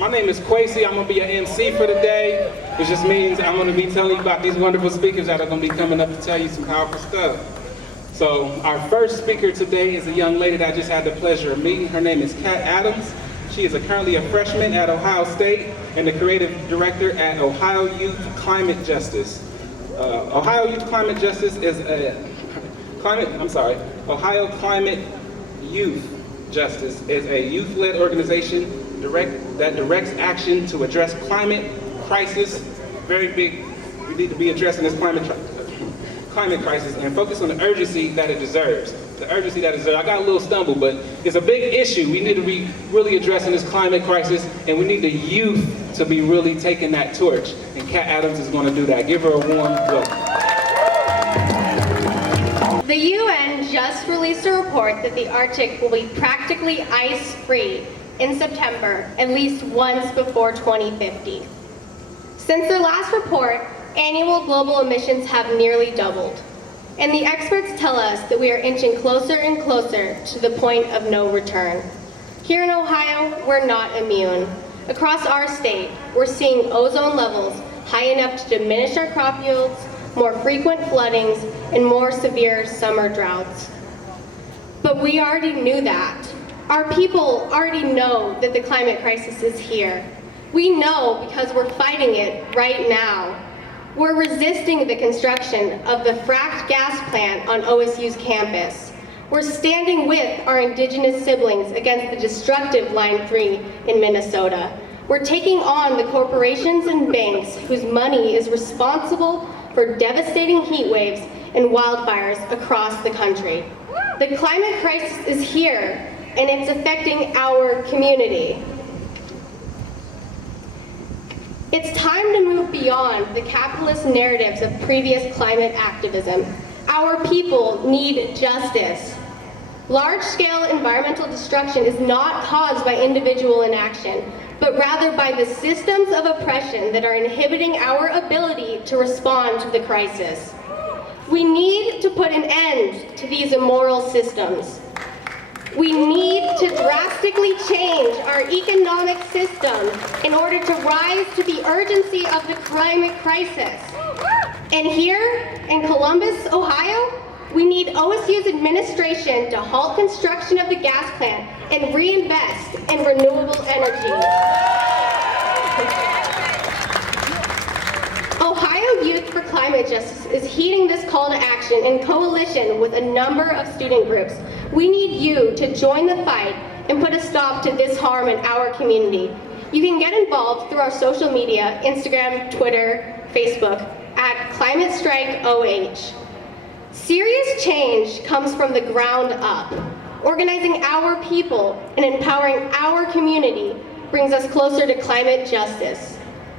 My name is Kwesi. I'm going to be an MC for the day, which just means I'm going to be telling you about these wonderful speakers that are going to be coming up to tell you some powerful stuff. So our first speaker today is a young lady that I just had the pleasure of meeting. Her name is Kat Adams. She is currently a freshman at Ohio State and the creative director at Ohio Youth Climate Justice. Ohio Youth Climate Justice is Ohio Climate Youth Justice is a youth-led organization that directs action to address climate crisis. Very big, we need to be addressing this climate crisis and focus on the urgency that it deserves. The urgency that it deserves. I got a little stumbled, but it's a big issue. We need to be really addressing this climate crisis, and we need the youth to be really taking that torch. And Kat Adams is going to do that. Give her a warm welcome. The UN just released a report that the Arctic will be practically ice-free in September, at least once before 2050. Since their last report, annual global emissions have nearly doubled. And the experts tell us that we are inching closer and closer to the point of no return. Here in Ohio, we're not immune. Across our state, we're seeing ozone levels high enough to diminish our crop yields, more frequent floodings, and more severe summer droughts. But we already knew that. Our people already know that the climate crisis is here. We know because we're fighting it right now. We're resisting the construction of the fracked gas plant on OSU's campus. We're standing with our indigenous siblings against the destructive Line 3 in Minnesota. We're taking on the corporations and banks whose money is responsible for devastating heat waves and wildfires across the country. The climate crisis is here, and it's affecting our community. It's time to move beyond the capitalist narratives of previous climate activism. Our people need justice. Large-scale environmental destruction is not caused by individual inaction, but rather by the systems of oppression that are inhibiting our ability to respond to the crisis. We need to put an end to these immoral systems. We need to drastically change our economic system in order to rise to the urgency of the climate crisis. And here in Columbus, Ohio, we need OSU's administration to halt construction of the gas plant and reinvest in renewable energy. Ohio Youth for Climate Justice is heeding this call to action in coalition with a number of student groups. We need you to join the fight and put a stop to this harm in our community. You can get involved through our social media, Instagram, Twitter, Facebook, at Climate Strike OH. Serious change comes from the ground up. Organizing our people and empowering our community brings us closer to climate justice.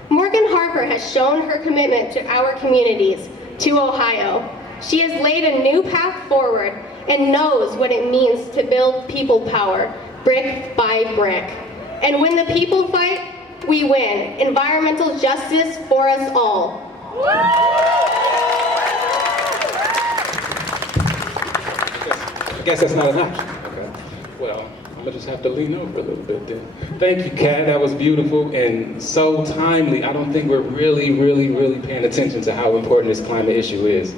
Morgan Harper has shown her commitment to our communities, to Ohio. She has laid a new path forward and knows what it means to build people power, brick by brick. And when the people fight, we win. Environmental justice for us all. I guess that's not an option. Okay. Well, I'm gonna just have to lean over a little bit then. Thank you, Kat. That was beautiful and so timely. I don't think we're really paying attention to how important this climate issue is.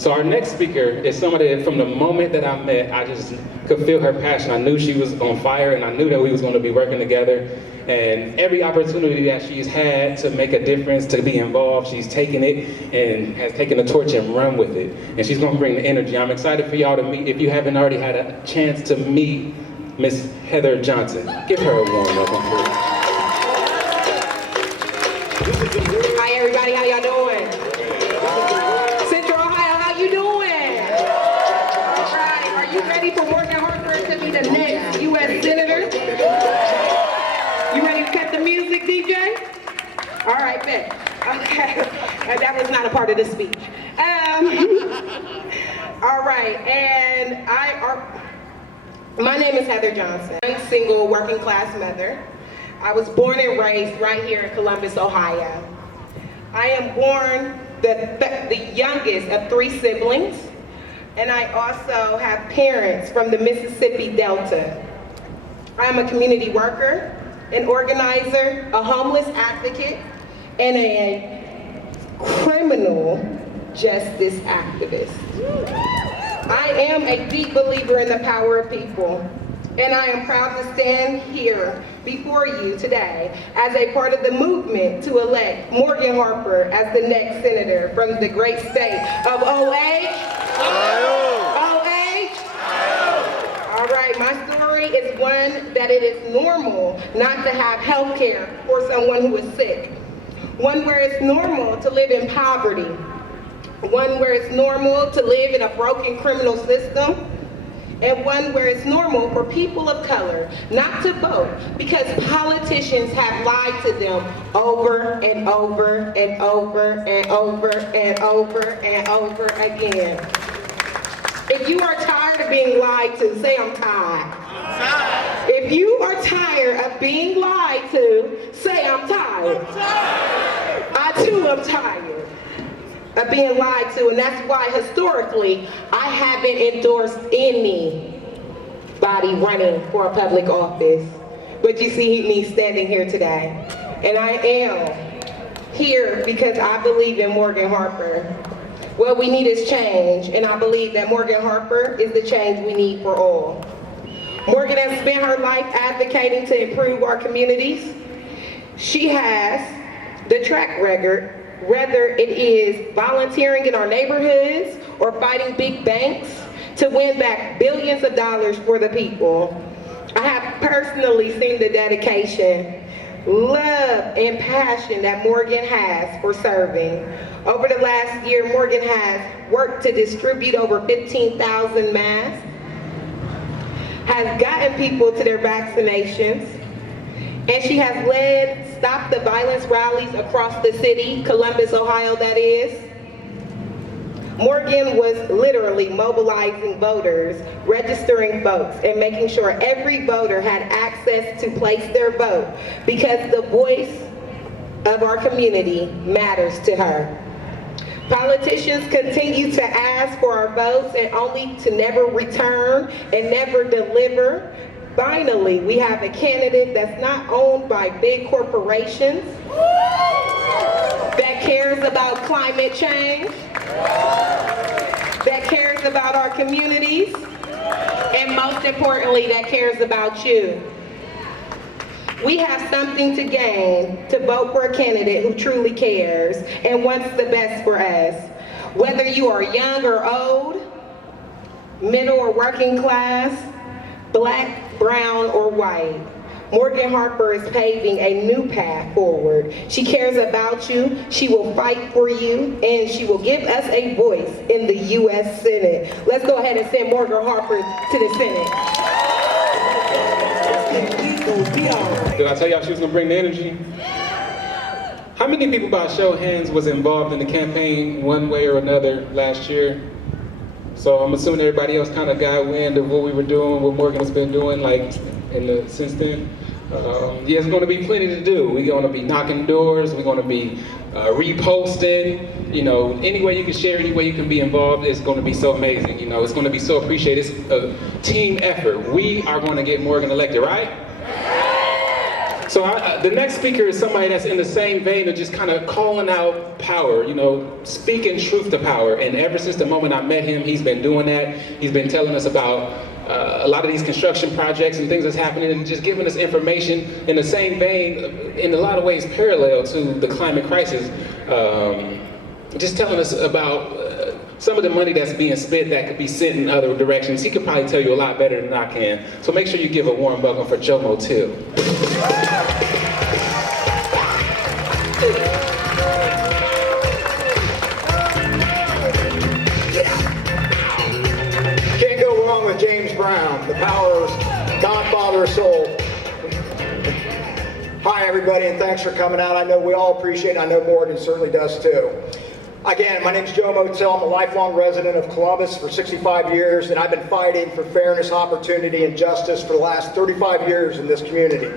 So our next speaker is somebody that from the moment that I met, I just could feel her passion. I knew she was on fire and I knew that we was gonna be working together. And every opportunity that she's had to make a difference, to be involved, she's taken it and has taken the torch and run with it. And she's gonna bring the energy. I'm excited for y'all to meet, if you haven't already had a chance to meet Miss Heather Johnson. Give her a warm welcome, please. Hi everybody, how y'all doing? Central Ohio, how you doing? All right, are you ready for Morgan Harper to be the next U.S. Senator? You ready to cut the music, DJ? All right, bet. Okay, that was not a part of the speech. All right, and my name is Heather Johnson. I'm a single working class mother. I was born and raised right here in Columbus, Ohio. I am born the youngest of 3 siblings, and I also have parents from the Mississippi Delta. I am a community worker. an organizer, a homeless advocate, and a criminal justice activist. I am a deep believer in the power of people, and I am proud to stand here before you today as a part of the movement to elect Morgan Harper as the next senator from the great state of OH. All right, my story is one that it is normal not to have health care for someone who is sick. One where it's normal to live in poverty. One where it's normal to live in a broken criminal system. And one where it's normal for people of color not to vote because politicians have lied to them over and over and over and over and over and over again. If you are tired of being lied to, say I'm tired. If you are tired of being lied to, say I'm tired. I too am tired of being lied to, and that's why historically I haven't endorsed anybody running for a public office. But you see me standing here today, and I am here because I believe in Morgan Harper. What we need is change, and I believe that Morgan Harper is the change we need for all. Morgan has spent her life advocating to improve our communities. She has the track record, whether it is volunteering in our neighborhoods or fighting big banks to win back billions of dollars for the people. I have personally seen the dedication, love, and passion that Morgan has for serving. Over the last year, Morgan has worked to distribute over 15,000 masks, has gotten people to their vaccinations, and she has led Stop the Violence rallies across the city, Columbus, Ohio, that is. Morgan was literally mobilizing voters, registering votes, and making sure every voter had access to place their vote because the voice of our community matters to her. Politicians continue to ask for our votes and only to never return and never deliver. Finally, we have a candidate that's not owned by big corporations, that cares about climate change, that cares about our communities, and most importantly, that cares about you. We have something to gain to vote for a candidate who truly cares and wants the best for us. Whether you are young or old, middle or working class, black, brown, or white, Morgan Harper is paving a new path forward. She cares about you, she will fight for you, and she will give us a voice in the U.S. Senate. Let's go ahead and send Morgan Harper to the Senate. Did I tell y'all she was gonna bring the energy? How many people by show of hands was involved in the campaign one way or another last year? So I'm assuming everybody else kind of got wind of what we were doing, what Morgan has been doing since then. Yeah, it's gonna be plenty to do. We're gonna be knocking doors, we're gonna be reposting, any way you can share, any way you can be involved is gonna be so amazing. It's gonna be so appreciated. It's a team effort. We are gonna get Morgan elected, right? So the next speaker is somebody that's in the same vein of just kind of calling out power, speaking truth to power. And ever since the moment I met him, he's been doing that. He's been telling us about a lot of these construction projects and things that's happening and just giving us information in the same vein, in a lot of ways parallel to the climate crisis. Just telling us about some of the money that's being spent that could be sent in other directions. He could probably tell you a lot better than I can. So make sure you give a warm welcome for Joe Motil. Can't go wrong with James Brown, the power of Godfather of Soul. Hi everybody, and thanks for coming out. I know we all appreciate it. I know Morgan certainly does too. Again, my name's Joe Motil. I'm a lifelong resident of Columbus for 65 years, and I've been fighting for fairness, opportunity, and justice for the last 35 years in this community.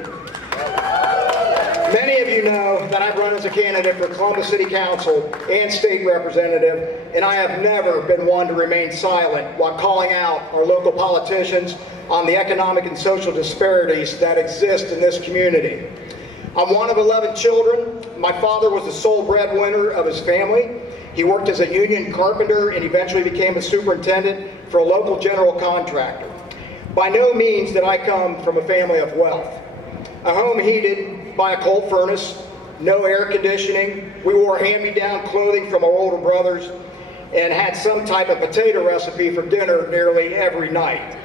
Many of you know that I've run as a candidate for Columbus City Council and state representative, and I have never been one to remain silent while calling out our local politicians on the economic and social disparities that exist in this community. I'm one of 11 children. My father was the sole breadwinner of his family. He worked as a union carpenter and eventually became a superintendent for a local general contractor. By no means did I come from a family of wealth. A home heated by a coal furnace, no air conditioning. We wore hand-me-down clothing from our older brothers and had some type of potato recipe for dinner nearly every night.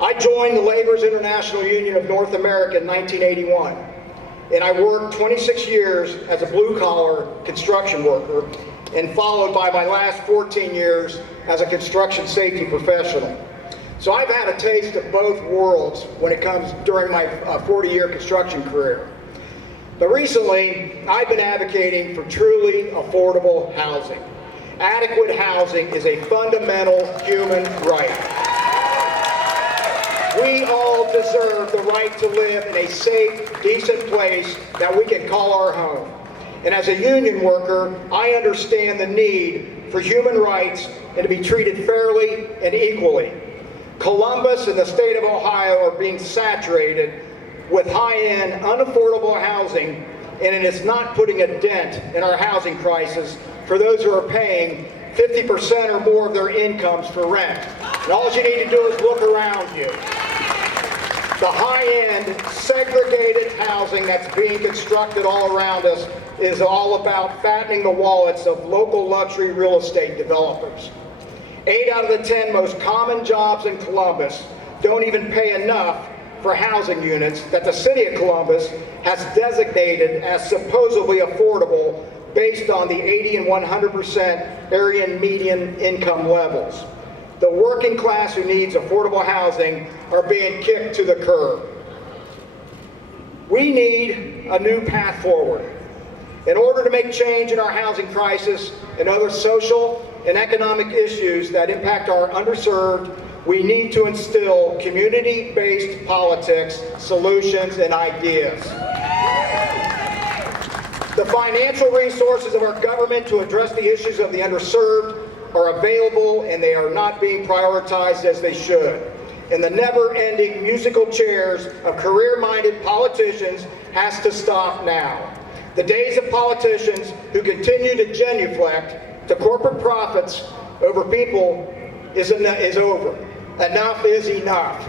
I joined the Laborers International Union of North America in 1981, and I worked 26 years as a blue-collar construction worker, and followed by my last 14 years as a construction safety professional. So I've had a taste of both worlds when it comes during my 40-year construction career. But recently, I've been advocating for truly affordable housing. Adequate housing is a fundamental human right. We all deserve the right to live in a safe, decent place that we can call our home. And as a union worker, I understand the need for human rights and to be treated fairly and equally. Columbus and the state of Ohio are being saturated with high-end, unaffordable housing, and it is not putting a dent in our housing crisis for those who are paying 50% or more of their incomes for rent. And all you need to do is look around you. The high-end, segregated housing that's being constructed all around us is all about fattening the wallets of local luxury real estate developers. 8 out of the 10 most common jobs in Columbus don't even pay enough for housing units that the city of Columbus has designated as supposedly affordable based on the 80 and 100% area median income levels. The working class who needs affordable housing are being kicked to the curb. We need a new path forward. In order to make change in our housing crisis and other social and economic issues that impact our underserved, we need to instill community-based politics, solutions, and ideas. The financial resources of our government to address the issues of the underserved are available, and they are not being prioritized as they should. And the never-ending musical chairs of career-minded politicians has to stop now. The days of politicians who continue to genuflect to corporate profits over people is over. Enough is enough.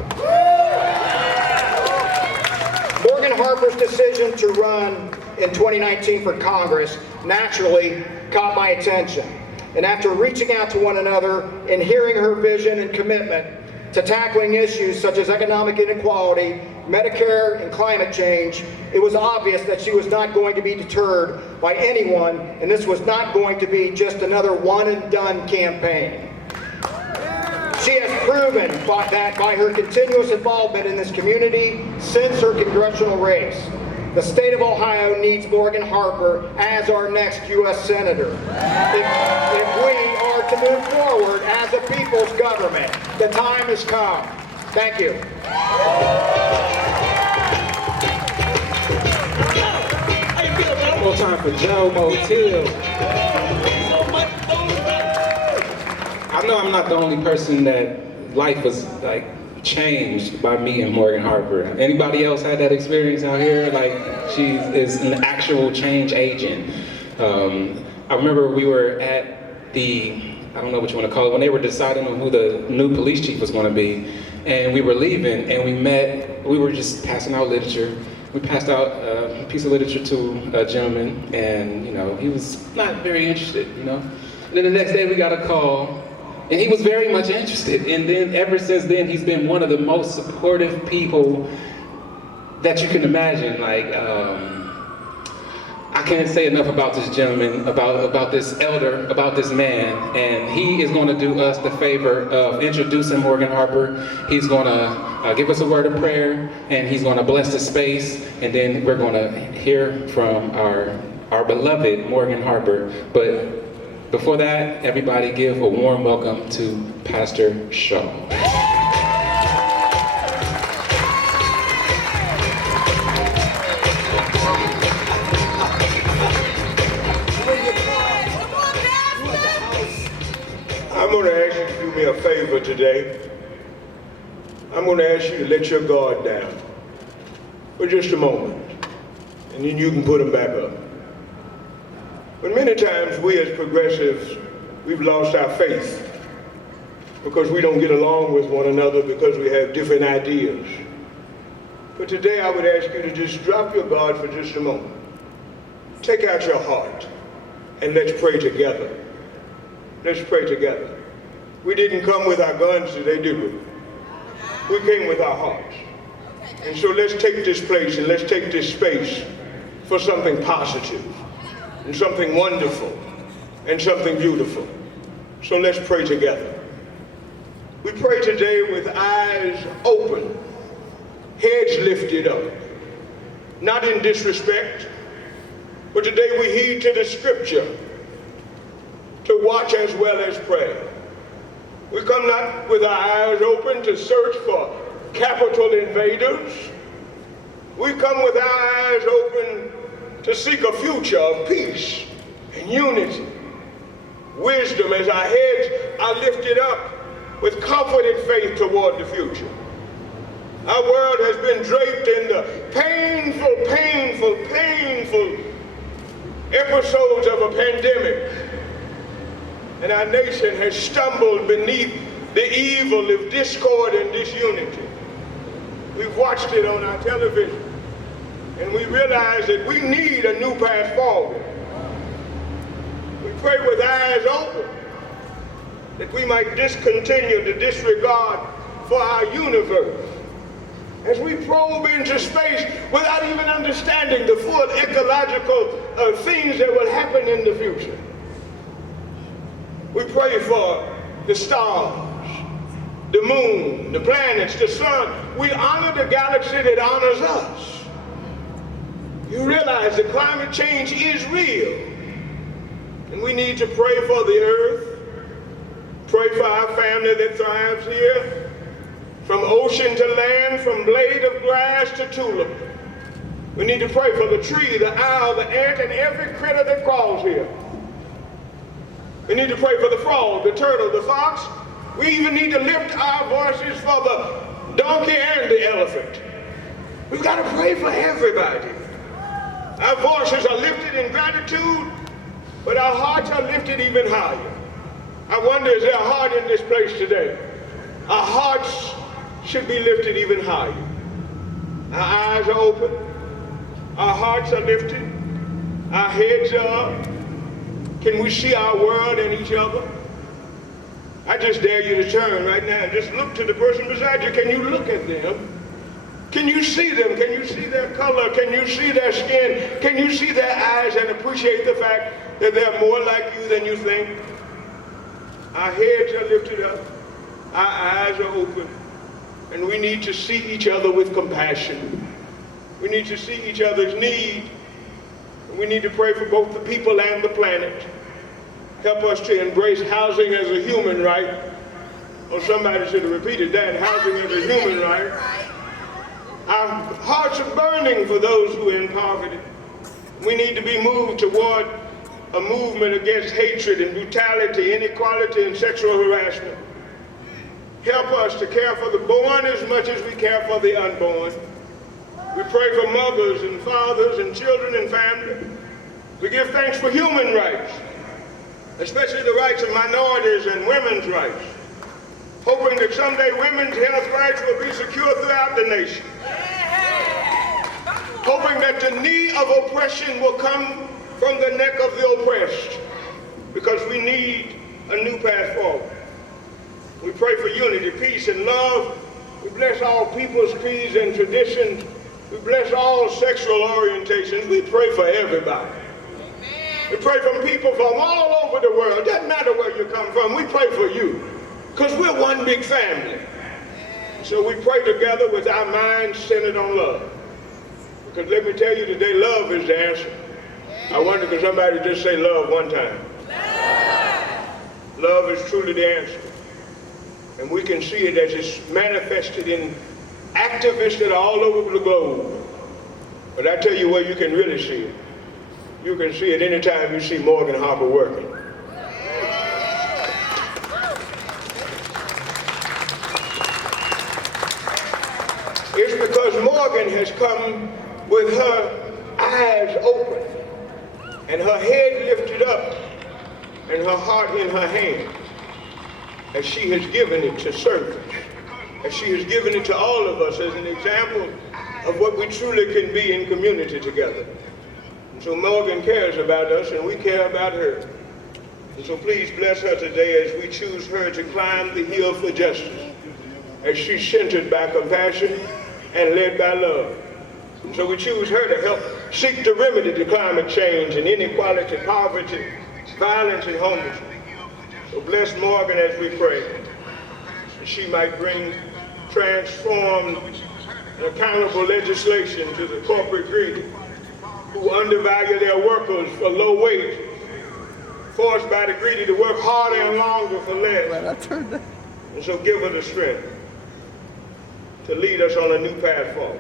Morgan Harper's decision to run in 2019 for Congress naturally caught my attention. And after reaching out to one another and hearing her vision and commitment to tackling issues such as economic inequality, Medicare, and climate change, it was obvious that she was not going to be deterred by anyone, and this was not going to be just another one-and-done campaign. She has proven that by her continuous involvement in this community since her congressional race. The state of Ohio needs Morgan Harper as our next U.S. Senator. If we are to move forward as a people's government, the time has come. Thank you. One more time for Joe Motil. I know I'm not the only person that life was like changed by me and Morgan Harper. Anybody else had that experience out here? Like, she is an actual change agent. I remember we were at the, I don't know what you want to call it, when they were deciding on who the new police chief was going to be, and we were leaving, and we were just passing out literature. We passed out a piece of literature to a gentleman, and he was not very interested, And then the next day we got a call, and he was very much interested. And then ever since then, he's been one of the most supportive people that you can imagine. Like, I can't say enough about this gentleman, about this elder, about this man. And he is going to do us the favor of introducing Morgan Harper. He's going to give us a word of prayer, and he's going to bless the space. And then we're going to hear from our beloved Morgan Harper. But before that, everybody give a warm welcome to Pastor Shaw. today, I'm going to ask you to let your guard down for just a moment, and then you can put them back up. But many times we as progressives, we've lost our faith because we don't get along with one another because we have different ideas. But today I would ask you to just drop your guard for just a moment. Take out your heart and let's pray together. Let's pray together. We didn't come with our guns today, did we? We came with our hearts. And so let's take this place and let's take this space for something positive and something wonderful and something beautiful. So let's pray together. We pray today with eyes open, heads lifted up, not in disrespect, but today we heed to the scripture to watch as well as pray. We come not with our eyes open to search for capital invaders. We come with our eyes open to seek a future of peace and unity. Wisdom as our heads are lifted up with confident faith toward the future. Our world has been draped in the painful episodes of a pandemic. And our nation has stumbled beneath the evil of discord and disunity. We've watched it on our television, and we realize that we need a new path forward. We pray with eyes open that we might discontinue the disregard for our universe as we probe into space without even understanding the full ecological things that will happen in the future. We pray for the stars, the moon, the planets, the sun. We honor the galaxy that honors us. You realize that climate change is real. And we need to pray for the earth, pray for our family that thrives here, from ocean to land, from blade of grass to tulip. We need to pray for the tree, the owl, the ant, and every critter that crawls here. We need to pray for the frog, the turtle, the fox. We even need to lift our voices for the donkey and the elephant. We've got to pray for everybody. Our voices are lifted in gratitude, but our hearts are lifted even higher. I wonder, is there a heart in this place today? Our hearts should be lifted even higher. Our eyes are open. Our hearts are lifted. Our heads are up. Can we see our world and each other? I just dare you to turn right now and just look to the person beside you. Can you look at them? Can you see them? Can you see their color? Can you see their skin? Can you see their eyes and appreciate the fact that they're more like you than you think? Our heads are lifted up. Our eyes are open. And we need to see each other with compassion. We need to see each other's need. We need to pray for both the people and the planet. Help us to embrace housing as a human right. Or somebody should have repeated that, housing as a human right. Our hearts are burning for those who are in poverty. We need to be moved toward a movement against hatred and brutality, inequality, and sexual harassment. Help us to care for the born as much as we care for the unborn. We pray for mothers and fathers and children and family. We give thanks for human rights, especially the rights of minorities and women's rights, hoping that someday women's health rights will be secure throughout the nation. Hoping that the knee of oppression will come from the neck of the oppressed, because we need a new path forward. We pray for unity, peace, and love. We bless all peoples, creeds, and traditions. We bless all sexual orientations. We pray for everybody. We pray for people from all over the world. Doesn't matter where you come from. We pray for you, because we're one big family. So we pray together with our minds centered on love. Because let me tell you today, love is the answer. I wonder, could somebody just say love one time? Love is truly the answer. And we can see it as it's manifested in activists that are all over the globe. But I tell you where you can really see it. You can see it anytime you see Morgan Harper working. It's because Morgan has come with her eyes open and her head lifted up and her heart in her hand as she has given it to service, as she has given it to all of us as an example of what we truly can be in community together. And so Morgan cares about us and we care about her. And so please bless her today as we choose her to climb the hill for justice, as she's centered by compassion and led by love. And so we choose her to help seek to remedy the climate change and inequality, poverty, violence, and homelessness. So bless Morgan as we pray, that she might bring transformed and accountable legislation to the corporate greedy who undervalue their workers for low wage, forced by the greedy to work harder and longer for less. And so give her the strength to lead us on a new path forward.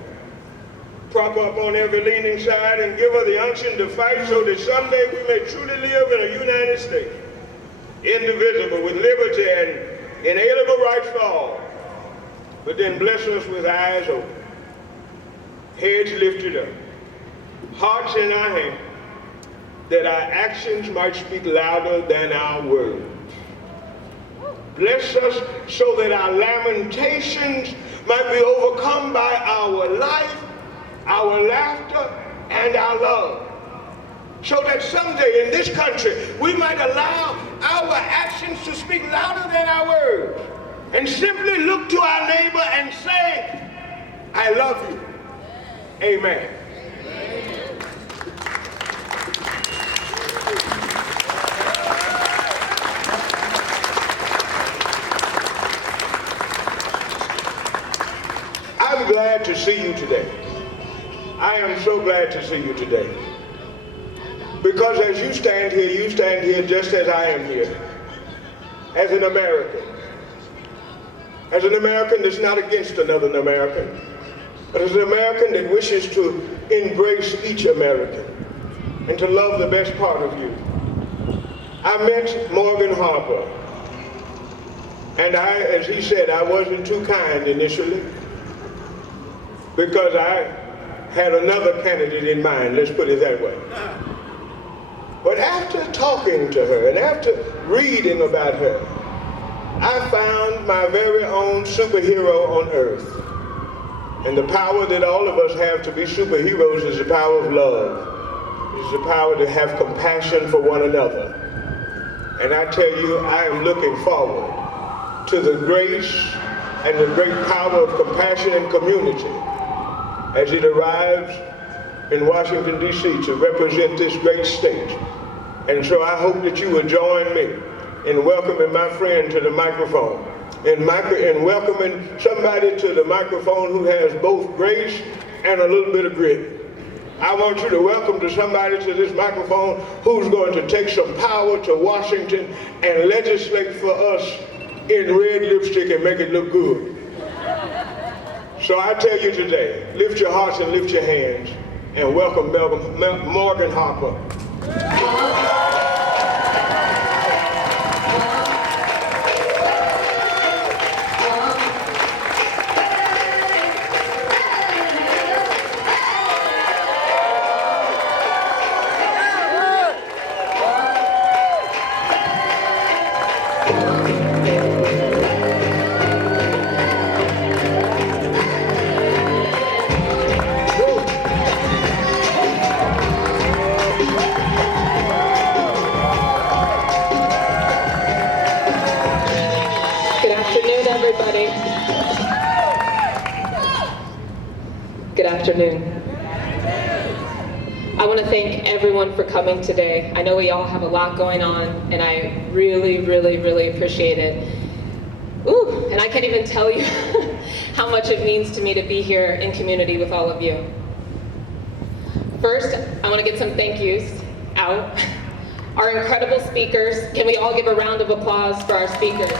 Prop her up on every leaning side and give her the unction to fight so that someday we may truly live in a United States, indivisible, with liberty and inalienable rights for all. But then bless us with eyes open, heads lifted up, hearts in our hands, that our actions might speak louder than our words. Bless us so that our lamentations might be overcome by our life, our laughter, and our love. So that someday in this country, we might allow our actions to speak louder than our words, and simply look to our neighbor and say, I love you. Amen. I'm glad to see you today. I am so glad to see you today. Because as you stand here just as I am here, as an American. As an American that's not against another American, but as an American that wishes to embrace each American and to love the best part of you. I met Morgan Harper, and as he said, I wasn't too kind initially, because I had another candidate in mind, let's put it that way. But after talking to her and after reading about her, I found my very own superhero on earth. And the power that all of us have to be superheroes is the power of love. It's the power to have compassion for one another. And I tell you, I am looking forward to the grace and the great power of compassion and community as it arrives in Washington, D.C. to represent this great state. And so I hope that you will join me in welcoming my friend to the microphone, and welcoming somebody to the microphone who has both grace and a little bit of grit. I want you to welcome to somebody to this microphone who's going to take some power to Washington and legislate for us in red lipstick and make it look good. So I tell you today, lift your hearts and lift your hands and welcome Morgan Harper. Good afternoon. I want to thank everyone for coming today. I know we all have a lot going on, and I really, really, really appreciate it. Ooh, and I can't even tell you how much it means to me to be here in community with all of you. First, I want to get some thank yous out. Our incredible speakers. Can we all give a round of applause for our speakers?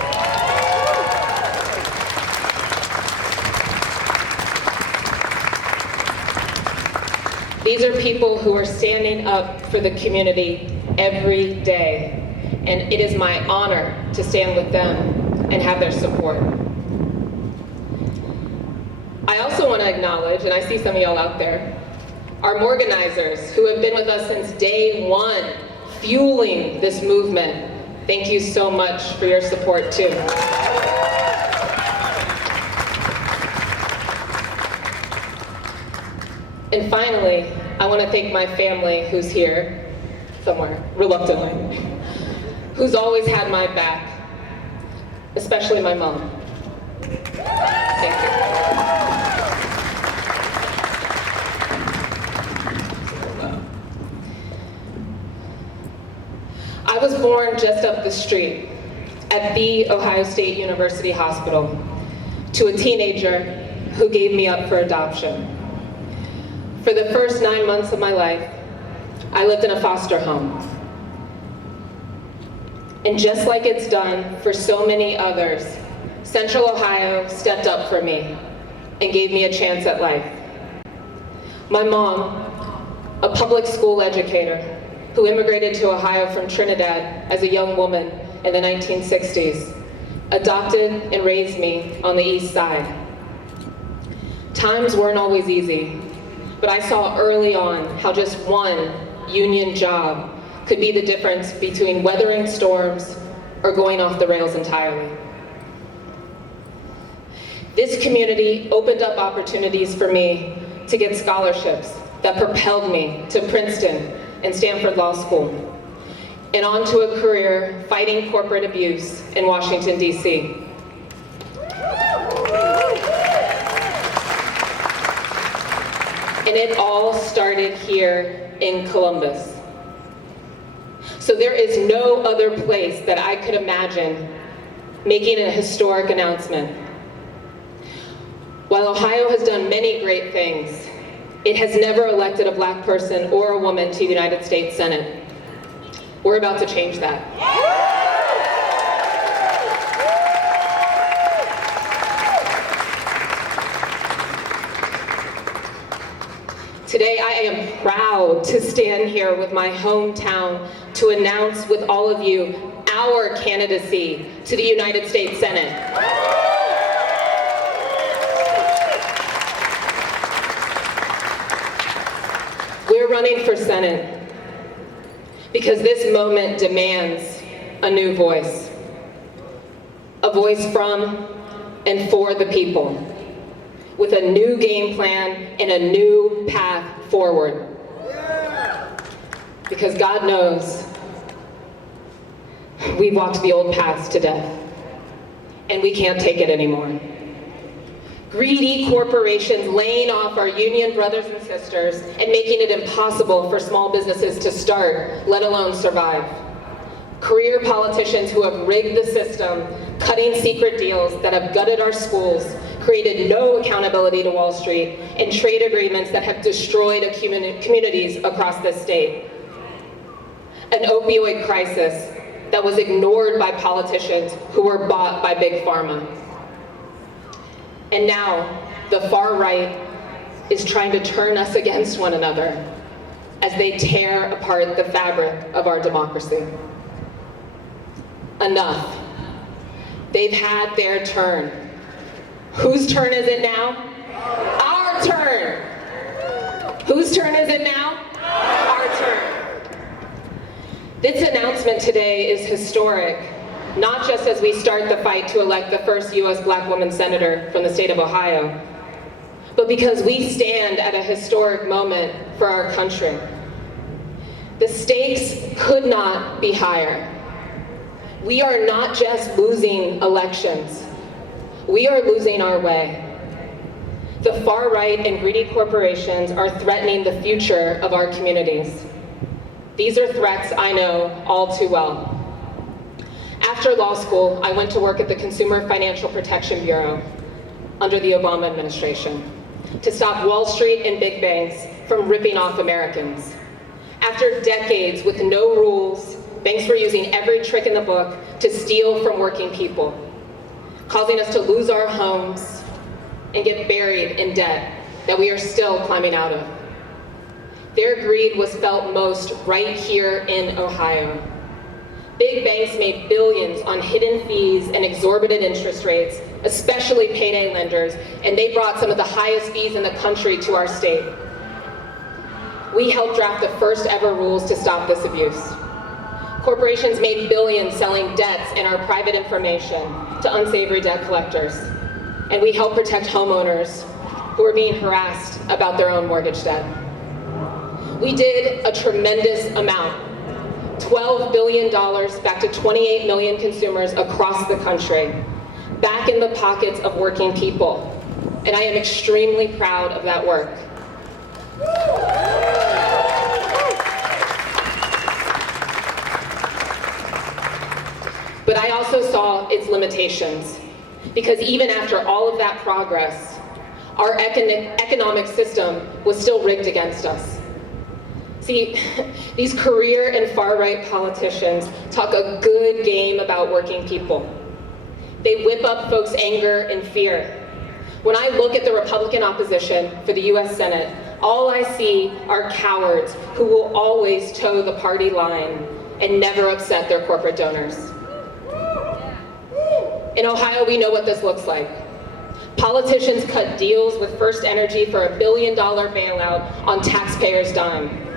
These are people who are standing up for the community every day, and it is my honor to stand with them and have their support. I also want to acknowledge, and I see some of y'all out there, our organizers who have been with us since day one, fueling this movement. Thank you so much for your support too. And finally, I want to thank my family who's here somewhere, reluctantly, who's always had my back, especially my mom. Thank you. I was born just up the street at the Ohio State University Hospital to a teenager who gave me up for adoption. For the first 9 months of my life, I lived in a foster home. And just like it's done for so many others, Central Ohio stepped up for me and gave me a chance at life. My mom, a public school educator who immigrated to Ohio from Trinidad as a young woman in the 1960s, adopted and raised me on the East Side. Times weren't always easy, but I saw early on how just one union job could be the difference between weathering storms or going off the rails entirely. This community opened up opportunities for me to get scholarships that propelled me to Princeton and Stanford Law School, and on to a career fighting corporate abuse in Washington, D.C. And it all started here in Columbus. So there is no other place that I could imagine making a historic announcement. While Ohio has done many great things, it has never elected a black person or a woman to the United States Senate. We're about to change that. Today I am proud to stand here with my hometown to announce with all of you our candidacy to the United States Senate. We're running for Senate because this moment demands a new voice. A voice from and for the people, with a new game plan and a new path forward. Because God knows we've walked the old paths to death, and we can't take it anymore. Greedy corporations laying off our union brothers and sisters and making it impossible for small businesses to start, let alone survive. Career politicians who have rigged the system, cutting secret deals that have gutted our schools, created no accountability to Wall Street, and trade agreements that have destroyed communities across this state. An opioid crisis that was ignored by politicians who were bought by Big Pharma. And now, the far right is trying to turn us against one another as they tear apart the fabric of our democracy. Enough. They've had their turn. Whose turn is it now? Our turn. Whose turn is it now? Our turn. This announcement today is historic, not just as we start the fight to elect the first U.S. black woman senator from the state of Ohio, but because we stand at a historic moment for our country. The stakes could not be higher. We are not just losing elections, we are losing our way. The far right and greedy corporations are threatening the future of our communities. These are threats I know all too well. After law school, I went to work at the Consumer Financial Protection Bureau under the Obama administration to stop Wall Street and big banks from ripping off Americans. After decades with no rules, banks were using every trick in the book to steal from working people, causing us to lose our homes and get buried in debt that we are still climbing out of. Their greed was felt most right here in Ohio. Big banks made billions on hidden fees and exorbitant interest rates especially payday lenders, and they brought some of the highest fees in the country to our state. We helped draft the first ever rules to stop this abuse. Corporations made billions selling debts and our private information to unsavory debt collectors. And we helped protect homeowners who were being harassed about their own mortgage debt. We did a tremendous amount. $12 billion back to 28 million consumers across the country, back in the pockets of working people. And I am extremely proud of that work. But I also saw its limitations, because even after all of that progress, our economic system was still rigged against us. See, these career and far-right politicians talk a good game about working people. They whip up folks' anger and fear. When I look at the Republican opposition for the US Senate, all I see are cowards who will always toe the party line and never upset their corporate donors. In Ohio, we know what this looks like. Politicians cut deals with First Energy for $1 billion bailout on taxpayers' dime.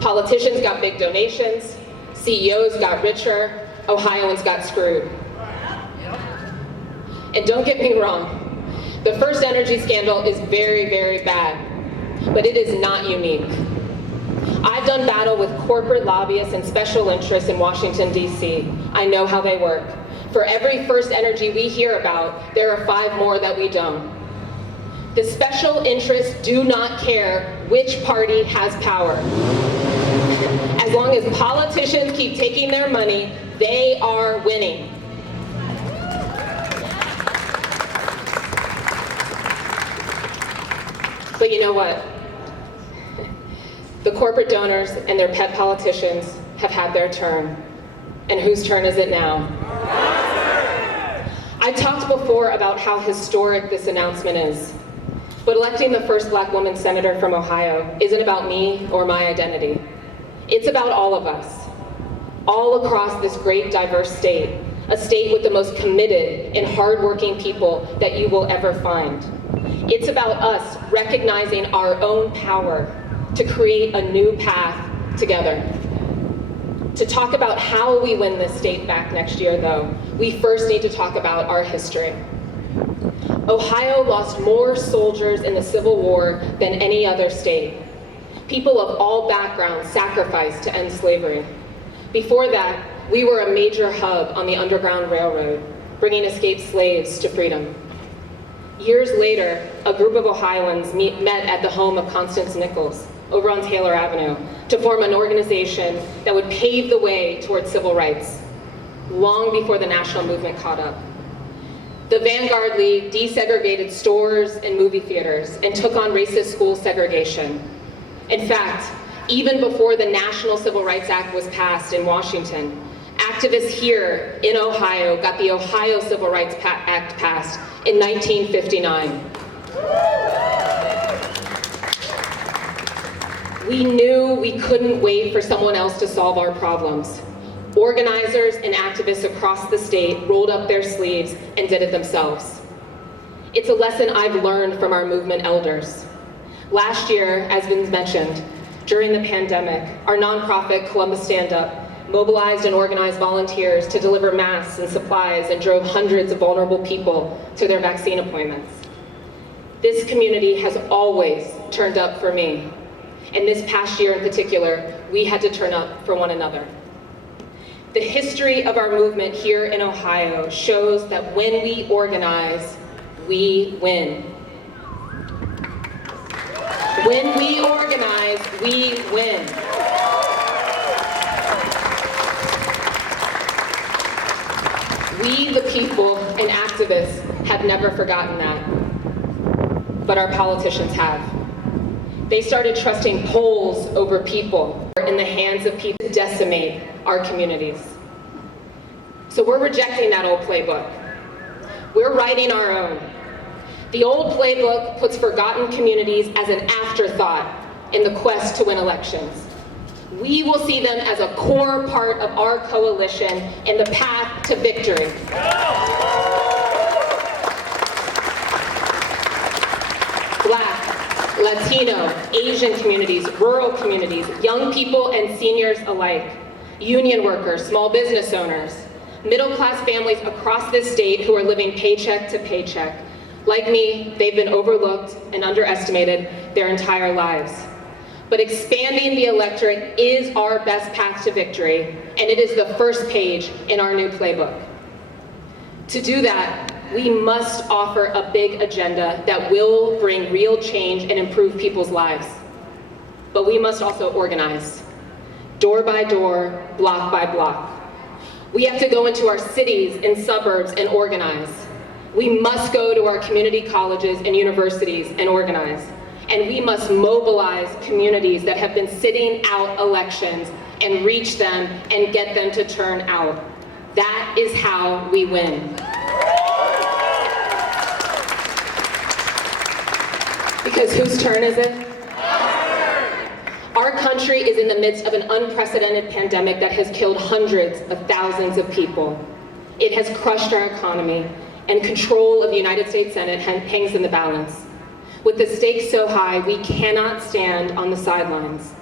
Politicians got big donations, CEOs got richer, Ohioans got screwed. And don't get me wrong, the First Energy scandal is very, very bad, but it is not unique. I've done battle with corporate lobbyists and special interests in Washington, D.C. I know how they work. For every First Energy we hear about, there are 5 more that we don't. The special interests do not care which party has power. As long as politicians keep taking their money, they are winning. But you know what? The corporate donors and their pet politicians have had their turn. And whose turn is it now? I talked before about how historic this announcement is. But electing the first Black woman senator from Ohio isn't about me or my identity. It's about all of us, all across this great diverse state, a state with the most committed and hardworking people that you will ever find. It's about us recognizing our own power to create a new path together. To talk about how we win this state back next year, though, we first need to talk about our history. Ohio lost more soldiers in the Civil War than any other state. People of all backgrounds sacrificed to end slavery. Before that, we were a major hub on the Underground Railroad, bringing escaped slaves to freedom. Years later, a group of Ohioans met at the home of Constance Nichols over on Taylor Avenue to form an organization that would pave the way towards civil rights, long before the national movement caught up. The Vanguard League desegregated stores and movie theaters and took on racist school segregation. In fact, even before the National Civil Rights Act was passed in Washington, activists here in Ohio got the Ohio Civil Rights Act passed in 1959. We knew we couldn't wait for someone else to solve our problems. Organizers and activists across the state rolled up their sleeves and did it themselves. It's a lesson I've learned from our movement elders. Last year, as been mentioned, during the pandemic, our nonprofit Columbus Stand Up mobilized and organized volunteers to deliver masks and supplies and drove hundreds of vulnerable people to their vaccine appointments. This community has always turned up for me. And this past year in particular, we had to turn up for one another. The history of our movement here in Ohio shows that when we organize, we win. When we organize, we win. We, the people and activists, have never forgotten that, but our politicians have. They started trusting polls over people in the hands of people to decimate our communities. So we're rejecting that old playbook. We're writing our own. The old playbook puts forgotten communities as an afterthought in the quest to win elections. We will see them as a core part of our coalition and the path to victory. Latino, Asian communities, rural communities, young people and seniors alike, union workers, small business owners, middle-class families across this state who are living paycheck to paycheck. Like me, they've been overlooked and underestimated their entire lives. But expanding the electorate is our best path to victory, and it is the first page in our new playbook. To do that, we must offer a big agenda that will bring real change and improve people's lives. But we must also organize, door by door, block by block. We have to go into our cities and suburbs and organize. We must go to our community colleges and universities and organize. And we must mobilize communities that have been sitting out elections and reach them and get them to turn out. That is how we win. Because whose turn is it? Our country is in the midst of an unprecedented pandemic that has killed hundreds of thousands of people. It has crushed our economy, and control of the United States Senate hangs in the balance. With the stakes so high, we cannot stand on the sidelines.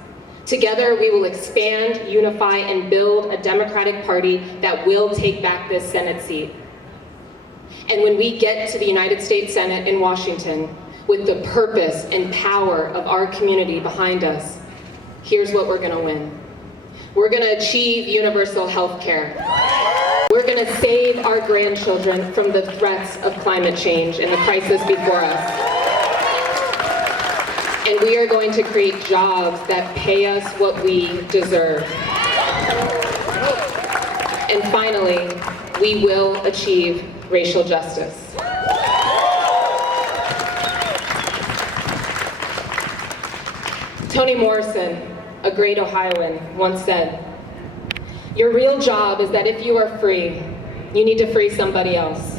Together, we will expand, unify, and build a Democratic Party that will take back this Senate seat. And when we get to the United States Senate in Washington, with the purpose and power of our community behind us, here's what we're gonna win. We're gonna achieve universal health care. We're gonna save our grandchildren from the threats of climate change and the crisis before us. And we are going to create jobs that pay us what we deserve. And finally, we will achieve racial justice. Toni Morrison, a great Ohioan, once said, "Your real job is that if you are free, you need to free somebody else.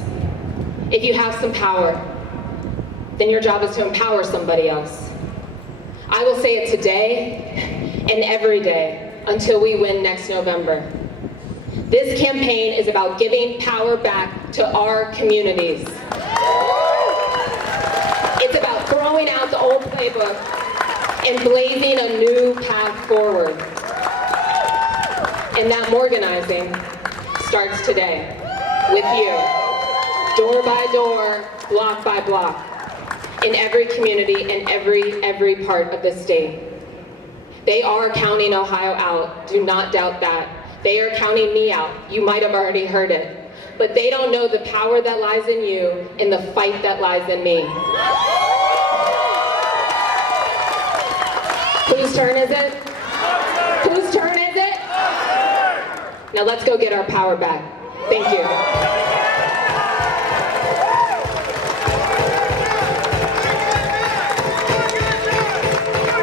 If you have some power, then your job is to empower somebody else." I will say it today and every day until we win next November. This campaign is about giving power back to our communities. It's about throwing out the old playbook and blazing a new path forward. And that organizing starts today with you, door by door, block by block, in every community and every part of the state. They are counting Ohio out, do not doubt that. They are counting me out, you might have already heard it. But they don't know the power that lies in you and the fight that lies in me. Whose turn is it? Whose turn is it? Now let's go get our power back. Thank you.